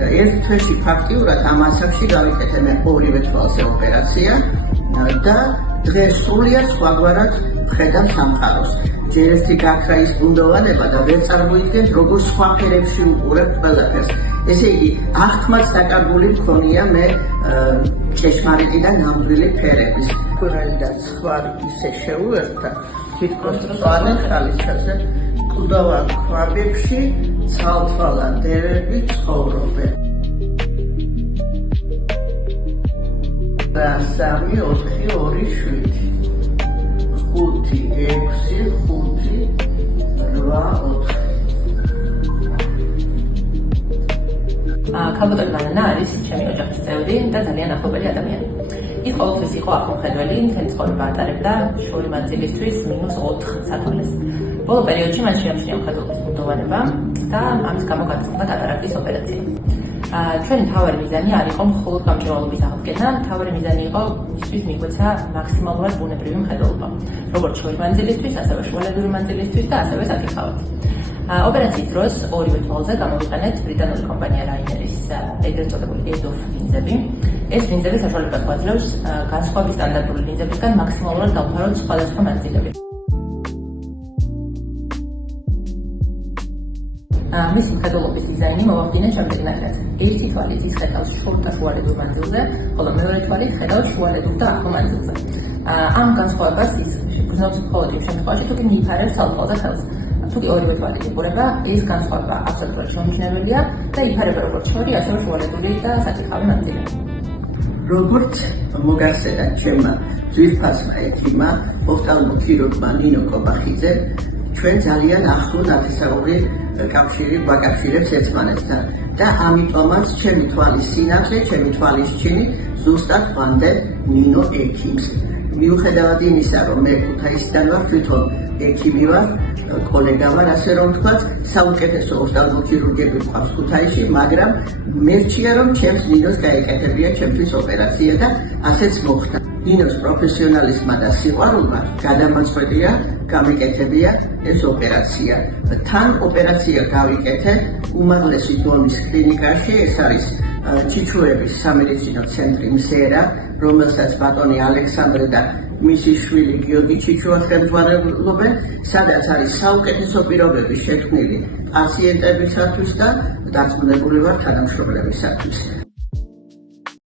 ერთ თვეში ფაქტიურად ამ ასაკში გავიკეთე მე ორივე თვალზე ოპერაცია და დღეს სრულიად სხვაგვარად ვხედავ სამყაროს. ჯერ ერთი გაქრა ის ბუნდოვანება და ვერ წარმოიდგენთ როგორ სხვა ფერებში უყურებ ყველაფერს. ესე იგი, აღქმაც დაკარგული მქონია მე ჭეშმარიტი და ნამდვილი ფერების. კვირალი და ცხვარი ისე შეუერთდა, თითქოს მწვანე ხალიჩაზე კლდოვან ქვაბებში ცალთვალა დევები ცხოვრობენ. 3, 4, 2, 7, 5, 6, 5, 8. ქალბატონი მანანა არის ჩემი ოჯახის წევრი და ძალიან ახლობელი ადამიანი. ის ყოველთვის იყო ახლომხედველი, მთელი ცხოვრება ატარებდა შორი მანძილისთვის -4 სათვალეს. ბოლო პერიოდში მან შეამჩნია მხედველობის ბუნდოვანება და ამის გამო გაწყვეტა კატარაქტის ოპერაცია. ჩვენი მთავარი მიზანი არ იყო მხოლოდ გამჭვირვალობის აღდგენა, მთავარი მიზანი იყო მისთვის მიგვეცა მაქსიმალურად ბუნებრივი მხედველობა, როგორც შორი მანძილისთვის, ასევე შუალედური მანძილისთვის და ასევე საკითხავად. ოპერაციის დროს ორივე თვალზე გამოვიყენეთ ბრიტანული კომპანია რაინერის ეგრეთ წოდებული EDOF ლინზები. ეს ლინზები საშუალებას გვაძლევს განსხვავების სტანდარტული ლინზებისგან მაქსიმალურად დავფაროთ სხვადასხვა მანძილები. მისი მხედველობის დიზაინი მოვახდინეთ შემდეგნაირად. ერთი თვალი ის ხედავს შორ და შუალედურ მანძილზე, ხოლო მეორე თვალი ხედავს შუალედურ და ახლო მანძილზე. ამ განსხვავებას ის გრძნობს მხოლოდ იმ შემთხვევაში, თუ კი მიიფარებს ცალ-თვალზე ხელს. თუ კი ორივე თვალი იყურება, ეს განსხვავება აბსოლუტურად შეუმჩნეველია და იფარება როგორც შორი, ასევე შუალედური და საკითხავი მანძილები. როგორც მოგახსენა ჩემმა ძვირფასმა ექიმმა, ოფთალმოქირურგმა ნინო კობახიძემ, ჩვენ ძალიან ახლო ნათესაური კავშირი გვაკავშირებს ერთმანეთთან და ამიტომაც ჩემი თვალის სინათლე, ჩემი თვალის ჩინი ზუსტად ვანდებ ნინო ექიმს. მიუხედავად იმისა, რომ მე ქუთაისიდან ვარ, თვითონ ექიმი ვარ, კოლეგა ვარ, ასე რომ ვთქვათ, საუკეთესო ოფთალმოქირურგები გვყავს ქუთაისში, მაგრამ მე რჩია, რომ ჩემს ნინოს გაეკეთებია ჩემთვის ოპერაცია და ასეც მოხდა. ნინოს პროფესიონალიზმმა და სიყვარულმა გადამაწყვეტია გამიკეთებია ეს ოპერაცია. თან ოპერაცია გავიკეთე უმაღლესი დონის კლინიკაში, ეს არის ჩიჩუების სამედიცინო ცენტრი მზერა, რომელსაც ბატონი ალექსანდრე და მისი შვილი გიორგი ჩიჩუა ხელმძღვანელობენ, სადაც არის საუკეთესო პირობები შექმნილი პაციენტებისათვის და დარწმუნებული ვარ თანამშრომლებისათვის.